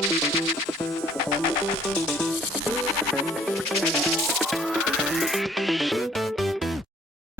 The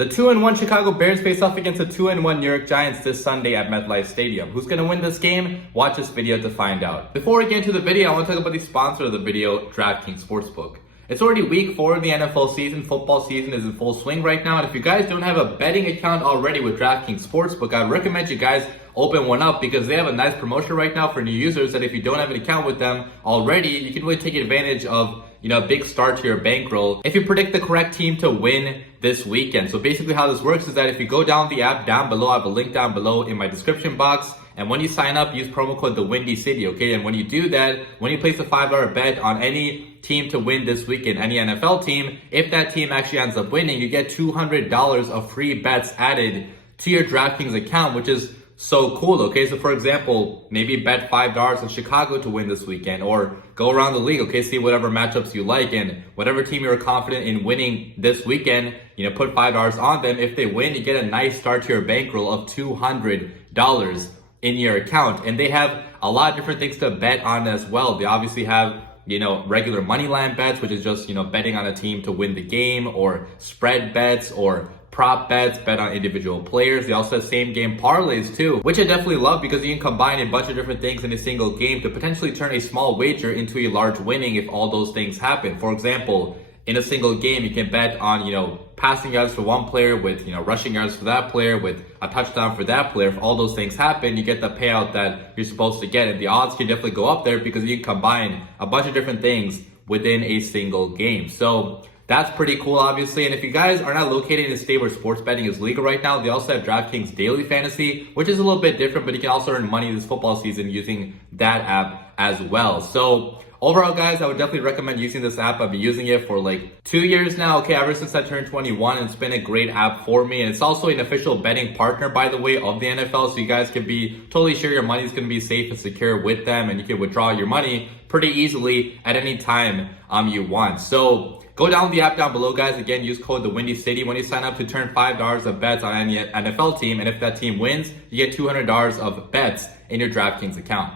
2-1 Chicago Bears face off against the 2-1 New York Giants this Sunday at MetLife Stadium. Who's going to win this game? Watch this video to find out. Before we get into the video, I want to talk about the sponsor of the video, DraftKings Sportsbook. It's already week 4 of the NFL season. Football season is in full swing right now. And if you guys don't have a betting account already with DraftKings Sportsbook, I recommend you guys open one up because they have a nice promotion right now for new users that if you don't have an account with them already, you can really take advantage of a big start to your bankroll if you predict the correct team to win this weekend. So basically how this works is that if you go down the app down below, I have a link down below in my description box. And when you sign up, use promo code DaWindyCity, okay? And when you do that, when you place a $5 bet on any team to win this weekend, any NFL team, if that team actually ends up winning, you get $200 of free bets added to your DraftKings account, which is so cool, okay? So for example, maybe bet $5 on Chicago to win this weekend, or go around the league, okay? See whatever matchups you like, and whatever team you're confident in winning this weekend, put $5 on them. If they win, you get a nice start to your bankroll of $200 in your account. And they have a lot of different things to bet on as well. They obviously have regular money line bets, which is just betting on a team to win the game, or spread bets, or prop bets, bet on individual players. They also have same game parlays too, which I definitely love because you can combine a bunch of different things in a single game to potentially turn a small wager into a large winning if all those things happen. For example, in a single game, you can bet on, passing yards for one player with, rushing yards for that player with a touchdown for that player. If all those things happen, you get the payout that you're supposed to get. And the odds can definitely go up there because you can combine a bunch of different things within a single game. So that's pretty cool, obviously. And if you guys are not located in a state where sports betting is legal right now, they also have DraftKings Daily Fantasy, which is a little bit different, but you can also earn money this football season using that app as well. So overall, guys, I would definitely recommend using this app. I've been using it for like 2 years now, okay, ever since I turned 21, and it's been a great app for me. And it's also an official betting partner, by the way, of the NFL, so you guys can be totally sure your money is going to be safe and secure with them, and you can withdraw your money pretty easily at any time you want. So go down the app down below, guys. Again, use code DaWindyCity when you sign up to turn $5 of bets on any NFL team, and if that team wins, you get $200 of bets in your DraftKings account.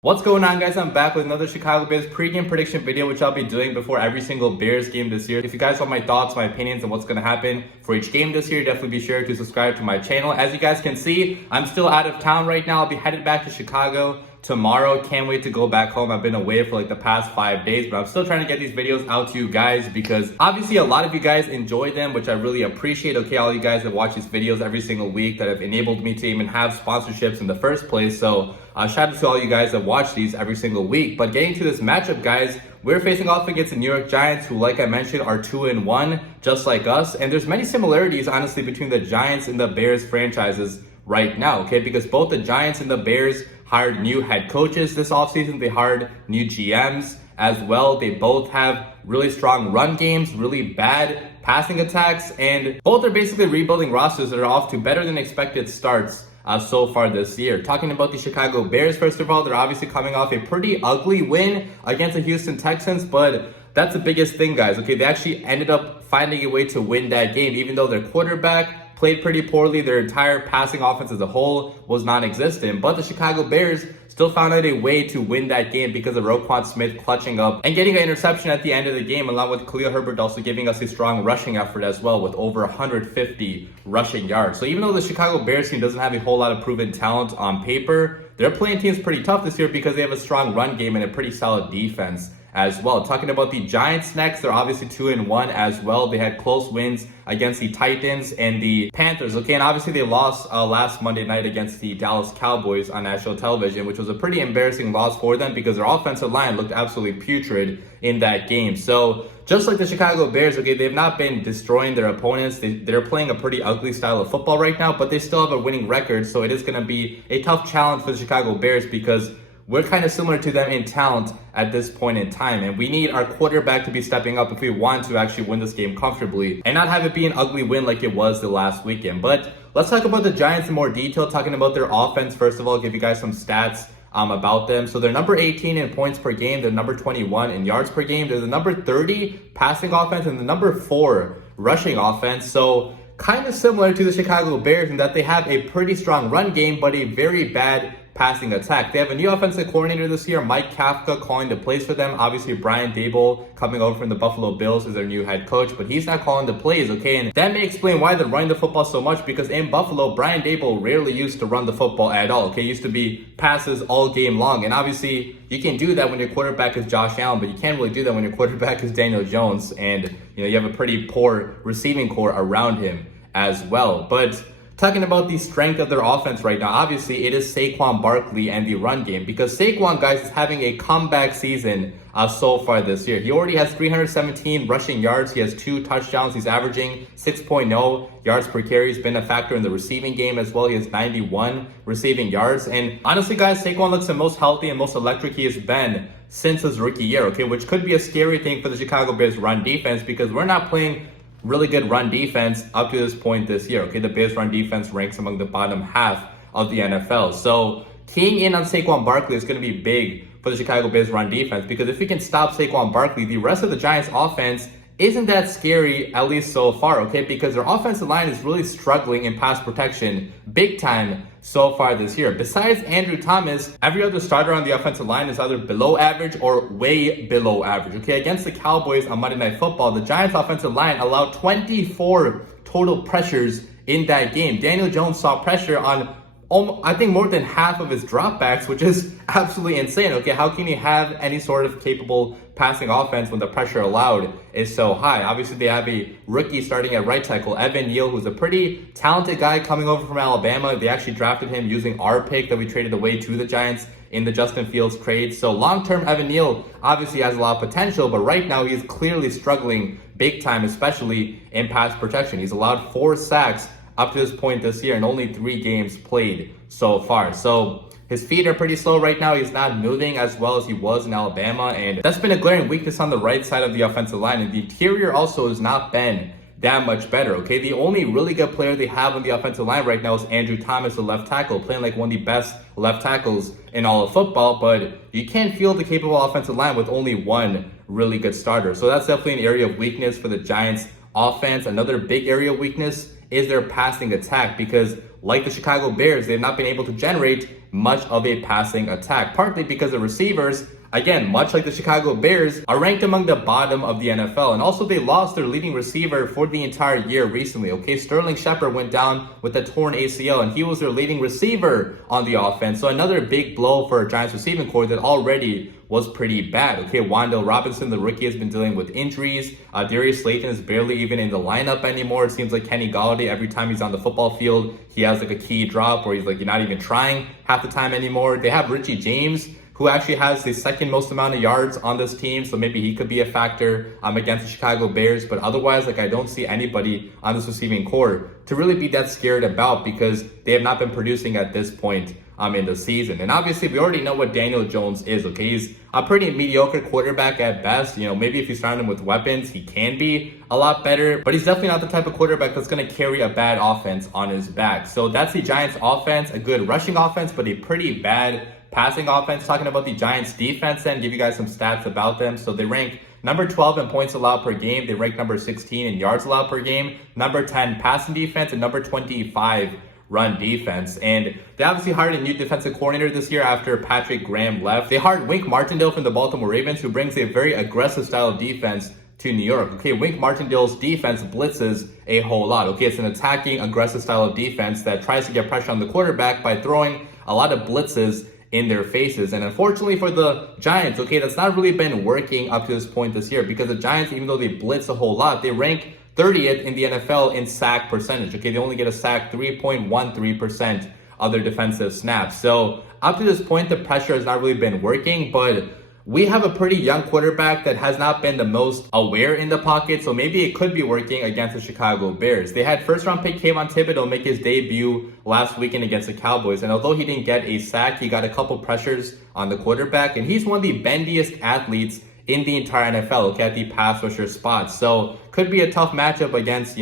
What's going on, guys? I'm back with another Chicago Bears pregame prediction video, which I'll be doing before every single Bears game this year. If you guys want my thoughts, my opinions on what's going to happen for each game this year, definitely be sure to subscribe to my channel. As you guys can see, I'm still out of town right now. I'll be headed back to Chicago tomorrow. Can't wait to go back home. I've been away for like the past 5 days, but I'm still trying to get these videos out to you guys because obviously a lot of you guys enjoy them, which I really appreciate. Okay, all you guys that watch these videos every single week that have enabled me to even have sponsorships in the first place. So shout out to all you guys that watch these every single week. But getting to this matchup, guys, we're facing off against the New York Giants, who, like I mentioned, are 2-1, just like us. And there's many similarities, honestly, between the Giants and the Bears franchises right now, okay? Because both the Giants and the Bears hired new head coaches this offseason. They hired new GMs as well. They both have really strong run games, really bad passing attacks, and both are basically rebuilding rosters that are off to better than expected starts so far this year. Talking about the Chicago Bears, first of all, they're obviously coming off a pretty ugly win against the Houston Texans, but that's the biggest thing, guys, okay? They actually ended up finding a way to win that game, even though their quarterback played pretty poorly. Their entire passing offense as a whole was non-existent, but the Chicago Bears still found out a way to win that game because of Roquan Smith clutching up and getting an interception at the end of the game, along with Khalil Herbert also giving us a strong rushing effort as well with over 150 rushing yards. So even though the Chicago Bears team doesn't have a whole lot of proven talent on paper, they're playing teams pretty tough this year because they have a strong run game and a pretty solid defense as well. Talking about the Giants next, they're obviously 2-1 as well. They had close wins against the Titans and the Panthers, okay? And obviously they lost last Monday night against the Dallas Cowboys on national television, which was a pretty embarrassing loss for them because their offensive line looked absolutely putrid in that game. So just like the Chicago Bears, okay, they've not been destroying their opponents. They're playing a pretty ugly style of football right now, but they still have a winning record. So it is going to be a tough challenge for the Chicago Bears because we're kind of similar to them in talent at this point in time. And we need our quarterback to be stepping up if we want to actually win this game comfortably and not have it be an ugly win like it was the last weekend. But let's talk about the Giants in more detail, talking about their offense. First of all, give you guys some stats about them. So they're number 18 in points per game. They're number 21 in yards per game. They're the number 30 passing offense and the number 4 rushing offense. So kind of similar to the Chicago Bears in that they have a pretty strong run game, but a very bad passing attack. They have a new offensive coordinator this year, Mike Kafka, calling the plays for them. Obviously, Brian Daboll coming over from the Buffalo Bills is their new head coach, but he's not calling the plays, okay? And that may explain why they're running the football so much, because in Buffalo, Brian Daboll rarely used to run the football at all, okay? It used to be passes all game long, and obviously, you can do that when your quarterback is Josh Allen, but you can't really do that when your quarterback is Daniel Jones, and you have a pretty poor receiving core around him as well. But talking about the strength of their offense right now, obviously it is Saquon Barkley and the run game, because Saquon, guys, is having a comeback season so far this year. He already has 317 rushing yards. He has 2 touchdowns. He's averaging 6.0 yards per carry. He's been a factor in the receiving game as well. He has 91 receiving yards. And honestly, guys, Saquon looks the most healthy and most electric he has been since his rookie year, okay, which could be a scary thing for the Chicago Bears run defense, because we're not playing really good run defense up to this point this year, okay? The Bears run defense ranks among the bottom half of the NFL. So keying in on Saquon Barkley is going to be big for the Chicago Bears run defense, because if we can stop Saquon Barkley, the rest of the Giants offense isn't that scary, at least so far, okay? Because their offensive line is really struggling in pass protection big time so far this year. Besides Andrew Thomas, every other starter on the offensive line is either below average or way below average, okay? Against the Cowboys on Monday Night Football, the Giants offensive line allowed 24 total pressures in that game. Daniel Jones saw pressure on I think more than half of his dropbacks, which is absolutely insane. Okay, how can you have any sort of capable passing offense when the pressure allowed is so high? Obviously, they have a rookie starting at right tackle, Evan Neal, who's a pretty talented guy coming over from Alabama. They actually drafted him using our pick that we traded away to the Giants in the Justin Fields trade. So long-term, Evan Neal obviously has a lot of potential, but right now he's clearly struggling big time, especially in pass protection. He's allowed 4 sacks up to this point this year and only 3 games played so far. So his feet are pretty slow right now. He's not moving as well as he was in Alabama, and that's been a glaring weakness on the right side of the offensive line. And the interior also has not been that much better, okay? The only really good player they have on the offensive line right now is Andrew Thomas, the left tackle, playing like one of the best left tackles in all of football, but you can't field the capable offensive line with only one really good starter. So that's definitely an area of weakness for the Giants offense. Another big area of weakness is their passing attack, because like the Chicago Bears, they've not been able to generate much of a passing attack, partly because the receivers, again, much like the Chicago Bears, are ranked among the bottom of the NFL. And also they lost their leading receiver for the entire year recently, okay? Sterling Shepard went down with a torn ACL, and he was their leading receiver on the offense. So another big blow for a Giants receiving core that already was pretty bad, okay? Wan'Dale Robinson, the rookie, has been dealing with injuries. Darius Slayton is barely even in the lineup anymore. It seems like Kenny Golladay, every time he's on the football field, he has like a key drop where he's like, you're not even trying half the time anymore. They have Richie James, who actually has the second most amount of yards on this team, so maybe he could be a factor against the Chicago Bears. But otherwise, like, I don't see anybody on this receiving core to really be that scared about, because they have not been producing at this point in the season. And obviously, we already know what Daniel Jones is, okay? He's a pretty mediocre quarterback at best. Maybe if you surround him with weapons, he can be a lot better, but he's definitely not the type of quarterback that's going to carry a bad offense on his back. So that's the Giants offense, a good rushing offense, but a pretty bad passing offense. Talking about the Giants defense and give you guys some stats about them. So they rank number 12 in points allowed per game. They rank number 16 in yards allowed per game, number 10 passing defense, and number 25 run defense. And they obviously hired a new defensive coordinator this year after Patrick Graham left. They hired Wink Martindale from the Baltimore Ravens, who brings a very aggressive style of defense to New York. Okay, Wink Martindale's defense blitzes a whole lot. Okay, it's an attacking, aggressive style of defense that tries to get pressure on the quarterback by throwing a lot of blitzes in their faces. And unfortunately for the Giants, okay, that's not really been working up to this point this year, because the Giants, even though they blitz a whole lot, they rank 30th in the NFL in sack percentage. Okay, they only get a sack 3.13% of their defensive snaps. So up to this point, the pressure has not really been working, but we have a pretty young quarterback that has not been the most aware in the pocket, so maybe it could be working against the Chicago Bears. They had first-round pick Kayvon Thibodeau make his debut last weekend against the Cowboys, and although he didn't get a sack, he got a couple pressures on the quarterback, and he's one of the bendiest athletes in the entire NFL, okay, at the pass rusher spot. So could be a tough matchup against,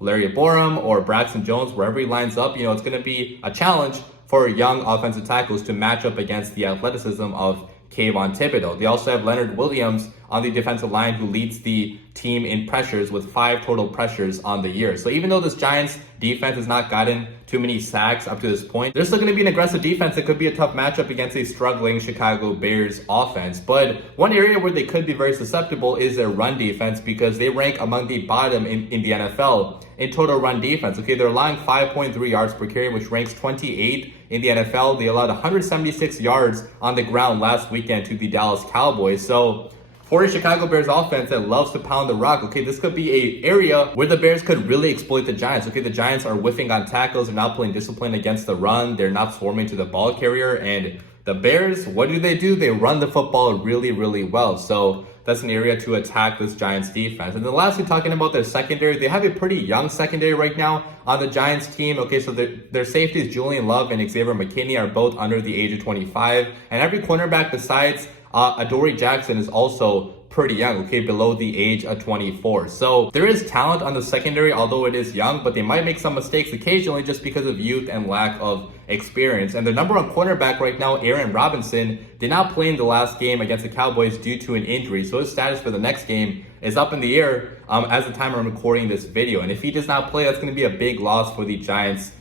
Larry Borum or Braxton Jones, wherever he lines up. It's going to be a challenge for young offensive tackles to match up against the athleticism of Kayvon Thibodeau. They also have Leonard Williams on the defensive line who leads the team in pressures with 5 total pressures on the year. So even though this Giants defense has not gotten too many sacks up to this point, there's still going to be an aggressive defense. It could be a tough matchup against a struggling Chicago Bears offense. But one area where they could be very susceptible is their run defense, because they rank among the bottom in the NFL in total run defense. Okay, they're allowing 5.3 yards per carry, which ranks 28 in the NFL. They allowed 176 yards on the ground last weekend to the Dallas Cowboys. So for a Chicago Bears offense that loves to pound the rock, okay, this could be an area where the Bears could really exploit the Giants. Okay, the Giants are whiffing on tackles. They're not playing discipline against the run. They're not swarming to the ball carrier. And the Bears, what do? They run the football really, really well. So that's an area to attack this Giants defense. And then lastly, talking about their secondary, they have a pretty young secondary right now on the Giants team. Okay, so their safeties, Julian Love and Xavier McKinney, are both under the age of 25. And every cornerback besides Adoree Jackson is also pretty young, okay, below the age of 24. So there is talent on the secondary, although it is young, but they might make some mistakes occasionally just because of youth and lack of experience. And the number one cornerback right now, Aaron Robinson, did not play in the last game against the Cowboys due to an injury. So his status for the next game is up in the air as the time I'm recording this video. And if he does not play, that's going to be a big loss for the Giants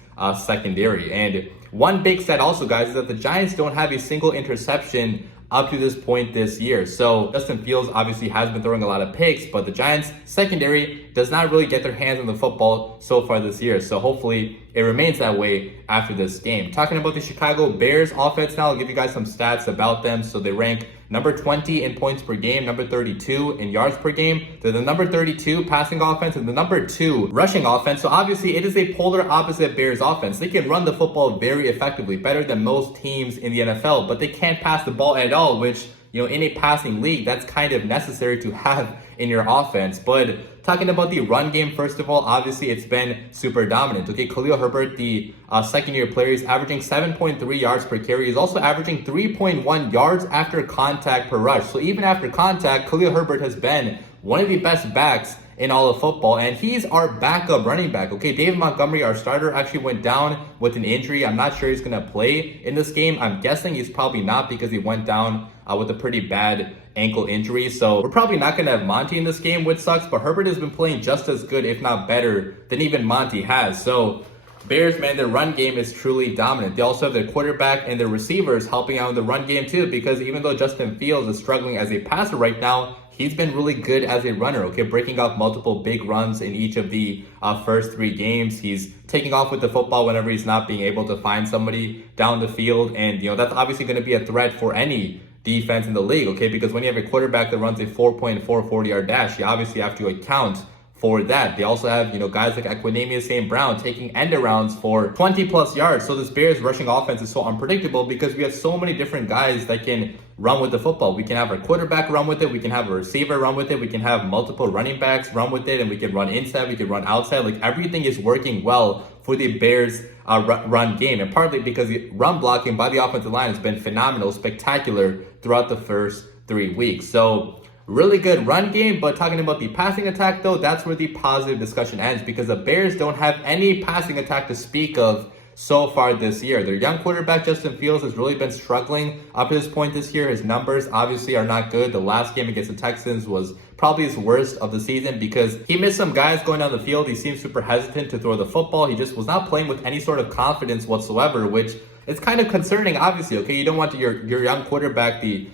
secondary. And one big stat also, guys, is that the Giants don't have a single interception up to this point this year. So Justin Fields obviously has been throwing a lot of picks, but the Giants secondary does not really get their hands on the football so far this year. So hopefully it remains that way after this game. Talking about the Chicago Bears offense now, I'll give you guys some stats about them. So they rank number 20 in points per game, number 32 in yards per game. They're the number 32 passing offense and the number 2 rushing offense. So obviously it is a polar opposite Bears offense. They can run the football very effectively, better than most teams in the NFL, but they can't pass the ball at all, which, you know, in a passing league, that's kind of necessary to have in your offense. But talking about the run game, first of all, obviously it's been super dominant. Okay, Khalil Herbert, the second-year player, is averaging 7.3 yards per carry. He's also averaging 3.1 yards after contact per rush. So even after contact, Khalil Herbert has been one of the best backs in all of football, and he's our backup running back. Okay, David Montgomery, our starter, actually went down with an injury. I'm not sure he's going to play in this game. I'm guessing he's probably not, because he went down with a pretty bad ankle injury. So we're probably not going to have Monty in this game, which sucks, but Herbert has been playing just as good, if not better, than even Monty has. So Bears, man, their run game is truly dominant. They also have their quarterback and their receivers helping out in the run game too, because even though Justin Fields is struggling as a passer right now, he's been really good as a runner, okay, breaking off multiple big runs in each of the first 3 games. He's taking off with the football whenever he's not being able to find somebody down the field. And, you know, that's obviously going to be a threat for any defense in the league, okay, because when you have a quarterback that runs a 4.4 40-yard dash, you obviously have to account for that. They also have, you know, guys like Equanimeous St. Brown taking end arounds for 20 plus yards. So this Bears rushing offense is so unpredictable because we have so many different guys that can run with the football. We can have our quarterback run with it, we can have a receiver run with it, we can have multiple running backs run with it, and we can run inside, we can run outside. Like, everything is working well for the Bears run game, and partly because the run blocking by the offensive line has been phenomenal, spectacular throughout the first 3 weeks. So really good run game. But talking about the passing attack, though, that's where the positive discussion ends, because the Bears don't have any passing attack to speak of so far this year. Their young quarterback, Justin Fields, has really been struggling up to this point this year. His numbers obviously are not good. The last game against the Texans was probably his worst of the season because he missed some guys going down the field. He seemed super hesitant to throw the football. He just was not playing with any sort of confidence whatsoever, which is kind of concerning, obviously. Okay, you don't want your young quarterback, the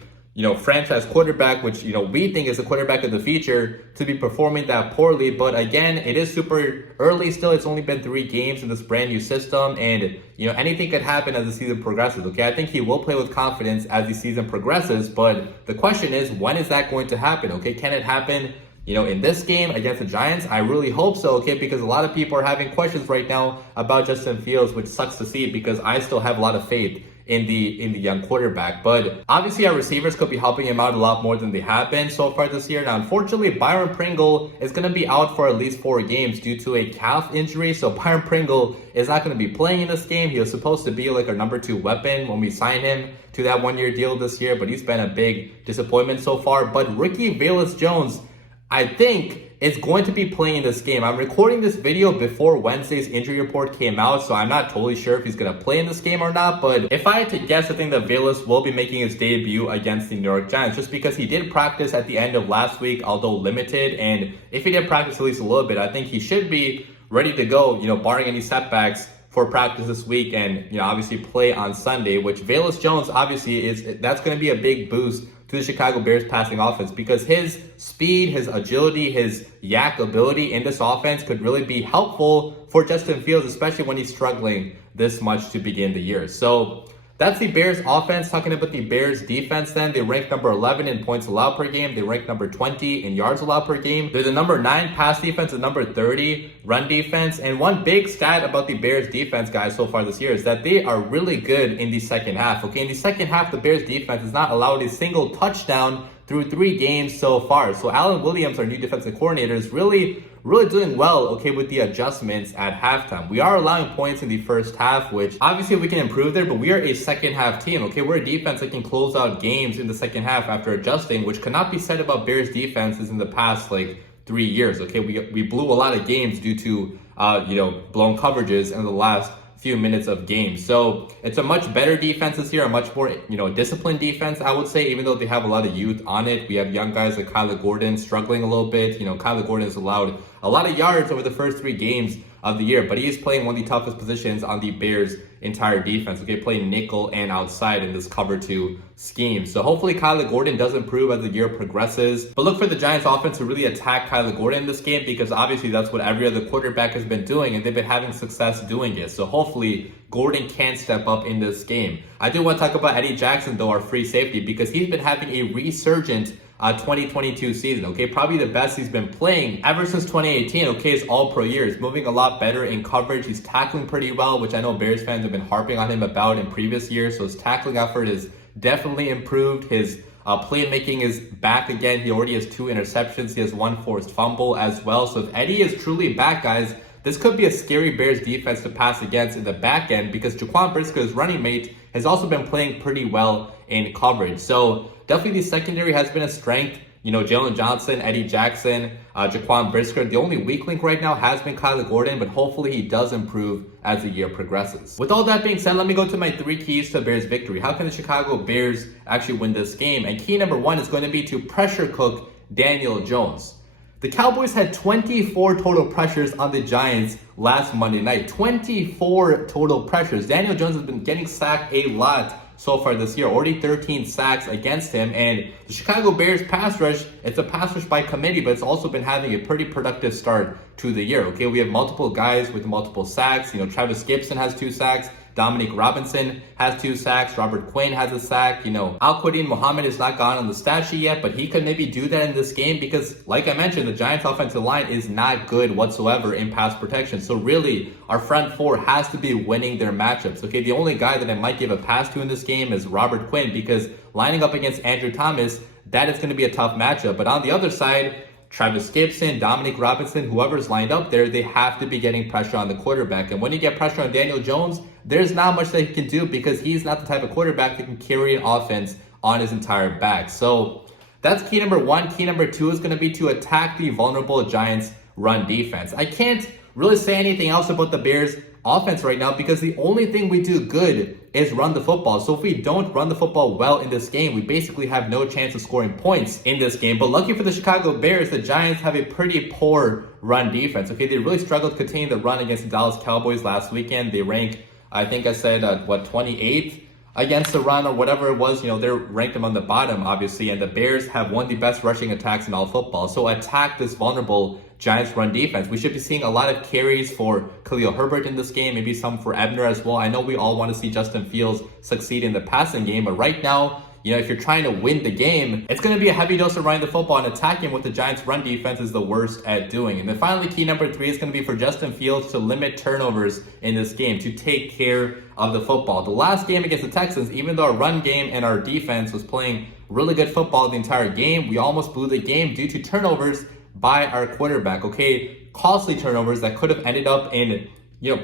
franchise quarterback, which, we think is the quarterback of the future, to be performing that poorly. But again, it is super early still. It's only been 3 games in this brand new system, and, anything could happen as the season progresses. Okay, I think he will play with confidence as the season progresses, but the question is, when is that going to happen? Okay, can it happen, in this game against the Giants? I really hope so, okay, because a lot of people are having questions right now about Justin Fields, which sucks to see because I still have a lot of faith in the young quarterback. But obviously our receivers could be helping him out a lot more than they have been so far this year. Now, unfortunately, Byron Pringle is going to be out for at least 4 games due to a calf injury. So Byron Pringle is not going to be playing in this game. He was supposed to be like our number 2 weapon when we signed him to that 1-year deal this year, but he's been a big disappointment so far. But rookie Velus Jones, I think, is going to be playing this game. I'm recording this video before Wednesday's injury report came out, so I'm not totally sure if he's going to play in this game or not. But if I had to guess, I think that Velus will be making his debut against the New York Giants, just because he did practice at the end of last week, although limited. And if he did practice at least a little bit, I think he should be ready to go, barring any setbacks for practice this week, and obviously play on Sunday, which Velus Jones obviously that's going to be a big boost to the Chicago Bears passing offense, because his speed, his agility, his yak ability in this offense could really be helpful for Justin Fields, especially when he's struggling this much to begin the year. So that's the Bears offense. Talking about the Bears defense then, they rank number 11 in points allowed per game. They rank number 20 in yards allowed per game. They're the number 9 pass defense and number 30 run defense. And one big stat about the Bears defense, guys, so far this year is that they are really good in the second half. Okay, in the second half, the Bears defense has not allowed a single touchdown through 3 games so far. So Alan Williams, our new defensive coordinator, is really doing well, okay, with the adjustments at halftime. We are allowing points in the first half, which obviously we can improve there, but we are a second half team, okay? We're a defense that can close out games in the second half after adjusting, which cannot be said about Bears defenses in the past, 3 years, okay? We blew a lot of games due to, blown coverages in the last few minutes of games. So it's a much better defense this year, a much more, disciplined defense, I would say, even though they have a lot of youth on it. We have young guys like Kyler Gordon struggling a little bit. Kyler Gordon has allowed a lot of yards over the first 3 games of the year, but he is playing one of the toughest positions on the Bears' entire defense, okay, playing nickel and outside in this cover 2 scheme. So hopefully Kyler Gordon does improve as the year progresses, but look for the Giants offense to really attack Kyler Gordon in this game, because obviously that's what every other quarterback has been doing, and they've been having success doing it. So hopefully Gordon can step up in this game. I do want to talk about Eddie Jackson, though, our free safety, because he's been having a resurgent 2022 season, okay? Probably the best he's been playing ever since 2018, okay? His all-pro year. He's moving a lot better in coverage. He's tackling pretty well, which I know Bears fans have been harping on him about in previous years. So his tackling effort is definitely improved. His playmaking is back again. He already has 2 interceptions. He has 1 forced fumble as well. So if Eddie is truly back, guys, this could be a scary Bears defense to pass against in the back end, because Jaquan Brisker, his running mate, has also been playing pretty well in coverage. So definitely the secondary has been a strength. Jalen Johnson, Eddie Jackson, Jaquan Brisker. The only weak link right now has been Kyler Gordon, but hopefully he does improve as the year progresses. With all that being said, let me go to my 3 keys to Bears victory. How can the Chicago Bears actually win this game? And key number 1 is going to be to pressure cook Daniel Jones. The Cowboys had 24 total pressures on the Giants last Monday night. 24 total pressures. Daniel Jones has been getting sacked a lot so far this year. Already 13 sacks against him. And the Chicago Bears pass rush, it's a pass rush by committee, but it's also been having a pretty productive start to the year. Okay, we have multiple guys with multiple sacks. Travis Gibson has 2 sacks. Dominic Robinson has 2 sacks. Robert Quinn has a sack. Al-Quadin Muhammad has not gone on the stat sheet yet, but he could maybe do that in this game, because, like I mentioned, the Giants' offensive line is not good whatsoever in pass protection. So really, our front 4 has to be winning their matchups. Okay, the only guy that I might give a pass to in this game is Robert Quinn, because lining up against Andrew Thomas, that is going to be a tough matchup. But on the other side, Travis Gibson, Dominic Robinson, whoever's lined up there, they have to be getting pressure on the quarterback. And when you get pressure on Daniel Jones, there's not much that he can do, because he's not the type of quarterback that can carry an offense on his entire back. So that's key number 1. Key number 2 is going to be to attack the vulnerable Giants run defense. I can't really say anything else about the Bears offense right now, because the only thing we do good is run the football. So if we don't run the football well in this game, we basically have no chance of scoring points in this game. But lucky for the Chicago Bears, the Giants have a pretty poor run defense. Okay, they really struggled containing the run against the Dallas Cowboys last weekend. They rank, I think I said, 28th against the run or whatever it was. They're ranked among the bottom, obviously, and the Bears have one of the best rushing attacks in all football. So attack this vulnerable Giants run defense. We should be seeing a lot of carries for Khalil Herbert in this game, maybe some for Ebner as well. I know we all want to see Justin Fields succeed in the passing game, but right now, if you're trying to win the game, it's going to be a heavy dose of running the football and attacking what the Giants run defense is the worst at doing. And then finally, key number 3 is going to be for Justin Fields to limit turnovers in this game, to take care of the football. The last game against the Texans, even though our run game and our defense was playing really good football the entire game, we almost blew the game due to turnovers by our quarterback. Okay, costly turnovers that could have ended up in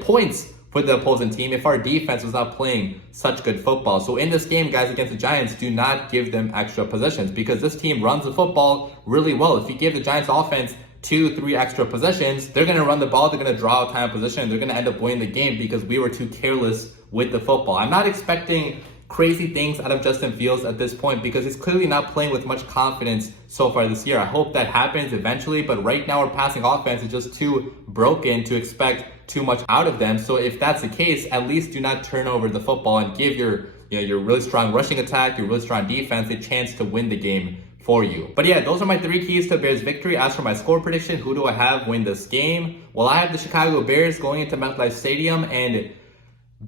points for the opposing team if our defense was not playing such good football. So in this game, guys, against the Giants, do not give them extra possessions, because this team runs the football really well. If you give the Giants offense 2-3 extra possessions, they're going to run the ball, they're going to draw a time of possession, and they're going to end up winning the game because we were too careless with the football. I'm not expecting crazy things out of Justin Fields at this point because he's clearly not playing with much confidence so far this year. I hope that happens eventually, but right now our passing offense is just too broken to expect too much out of them. So if that's the case, at least do not turn over the football and give your really strong rushing attack, your really strong defense a chance to win the game for you. But yeah, those are my 3 keys to Bears victory. As for my score prediction, who do I have win this game? Well, I have the Chicago Bears going into MetLife Stadium and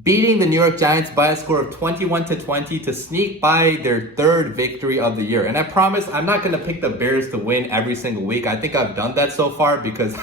beating the New York Giants by a score of 21-20 to sneak by their 3rd victory of the year. And I promise I'm not going to pick the Bears to win every single week. I think I've done that so far because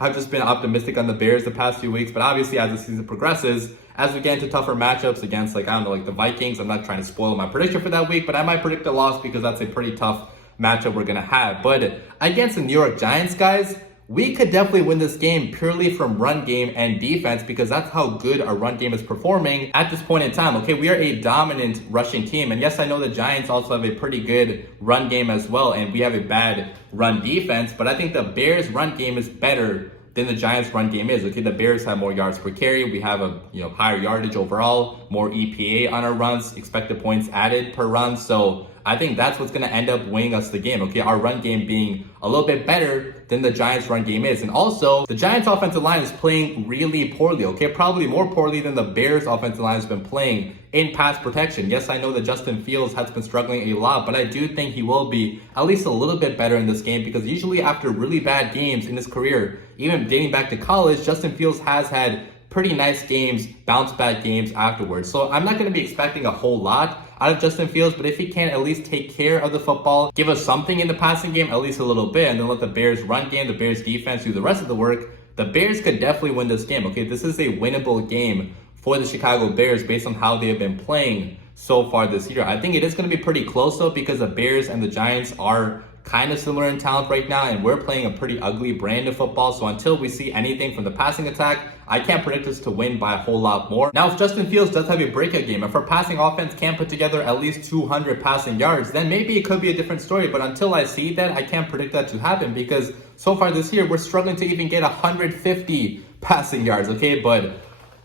I've just been optimistic on the Bears the past few weeks. But obviously as the season progresses, as we get into tougher matchups against like the Vikings, I'm not trying to spoil my prediction for that week, but I might predict a loss because that's a pretty tough matchup we're going to have. But against the New York Giants, guys, we could definitely win this game purely from run game and defense because that's how good our run game is performing at this point in time. Okay, we are a dominant rushing team. And yes, I know the Giants also have a pretty good run game as well, and we have a bad run defense, but I think the Bears run game is better than the Giants run game is. Okay, the Bears have more yards per carry. We have a higher yardage overall, more EPA on our runs, expected points added per run. So I think that's what's going to end up winning us the game. Okay, our run game being a little bit better than the Giants run game is. And also, the Giants offensive line is playing really poorly. Okay, probably more poorly than the Bears offensive line has been playing in pass protection. Yes, I know that Justin Fields has been struggling a lot, but I do think he will be at least a little bit better in this game because usually after really bad games in his career, even dating back to college, Justin Fields has had pretty nice games, bounce back games afterwards. So I'm not going to be expecting a whole lot out of Justin Fields, but if he can at least take care of the football, give us something in the passing game, at least a little bit, and then let the Bears run game, the Bears defense do the rest of the work, the Bears could definitely win this game. Okay, this is a winnable game for the Chicago Bears based on how they have been playing so far this year. I think it is going to be pretty close though because the Bears and the Giants are kind of similar in talent right now, and we're playing a pretty ugly brand of football. So until we see anything from the passing attack, I can't predict us to win by a whole lot more. Now, if Justin Fields does have a breakout game, if our passing offense can put together at least 200 passing yards, then maybe it could be a different story. But until I see that, I can't predict that to happen because so far this year, we're struggling to even get 150 passing yards, okay? But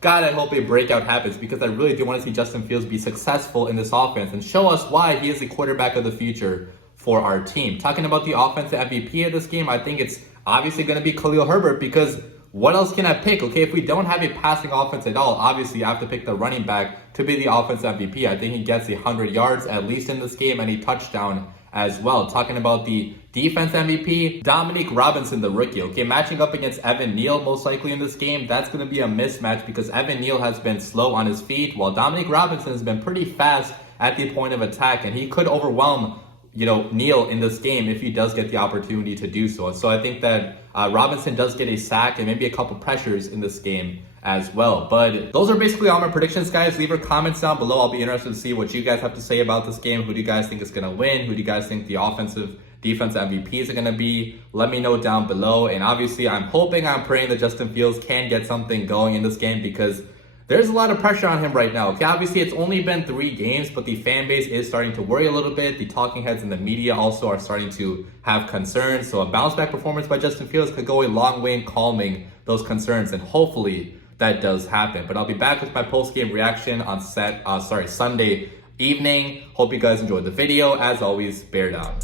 God, I hope a breakout happens because I really do want to see Justin Fields be successful in this offense and show us why he is the quarterback of the future for our team. Talking about the offensive MVP of this game, I think it's obviously going to be Khalil Herbert because what else can I pick? Okay, if we don't have a passing offense at all, obviously I have to pick the running back to be the offensive MVP. I think he gets 100 yards at least in this game and a touchdown as well. Talking about the defense MVP, Dominique Robinson, the rookie. Okay, matching up against Evan Neal most likely in this game. That's going to be a mismatch because Evan Neal has been slow on his feet while Dominique Robinson has been pretty fast at the point of attack, and he could overwhelm Neal in this game if he does get the opportunity to do so. So I think that Robinson does get a sack and maybe a couple pressures in this game as well. But those are basically all my predictions, guys. Leave your comments down below. I'll be interested to see what you guys have to say about this game. Who do you guys think is going to win? Who do you guys think the offensive defense MVPs are going to be? Let me know down below. And obviously, I'm praying that Justin Fields can get something going in this game because there's a lot of pressure on him right now. Okay, obviously, it's only been 3 games, but the fan base is starting to worry a little bit. The talking heads in the media also are starting to have concerns. So a bounce back performance by Justin Fields could go a long way in calming those concerns, and hopefully that does happen. But I'll be back with my post-game reaction on Sunday evening. Hope you guys enjoyed the video. As always, bear down.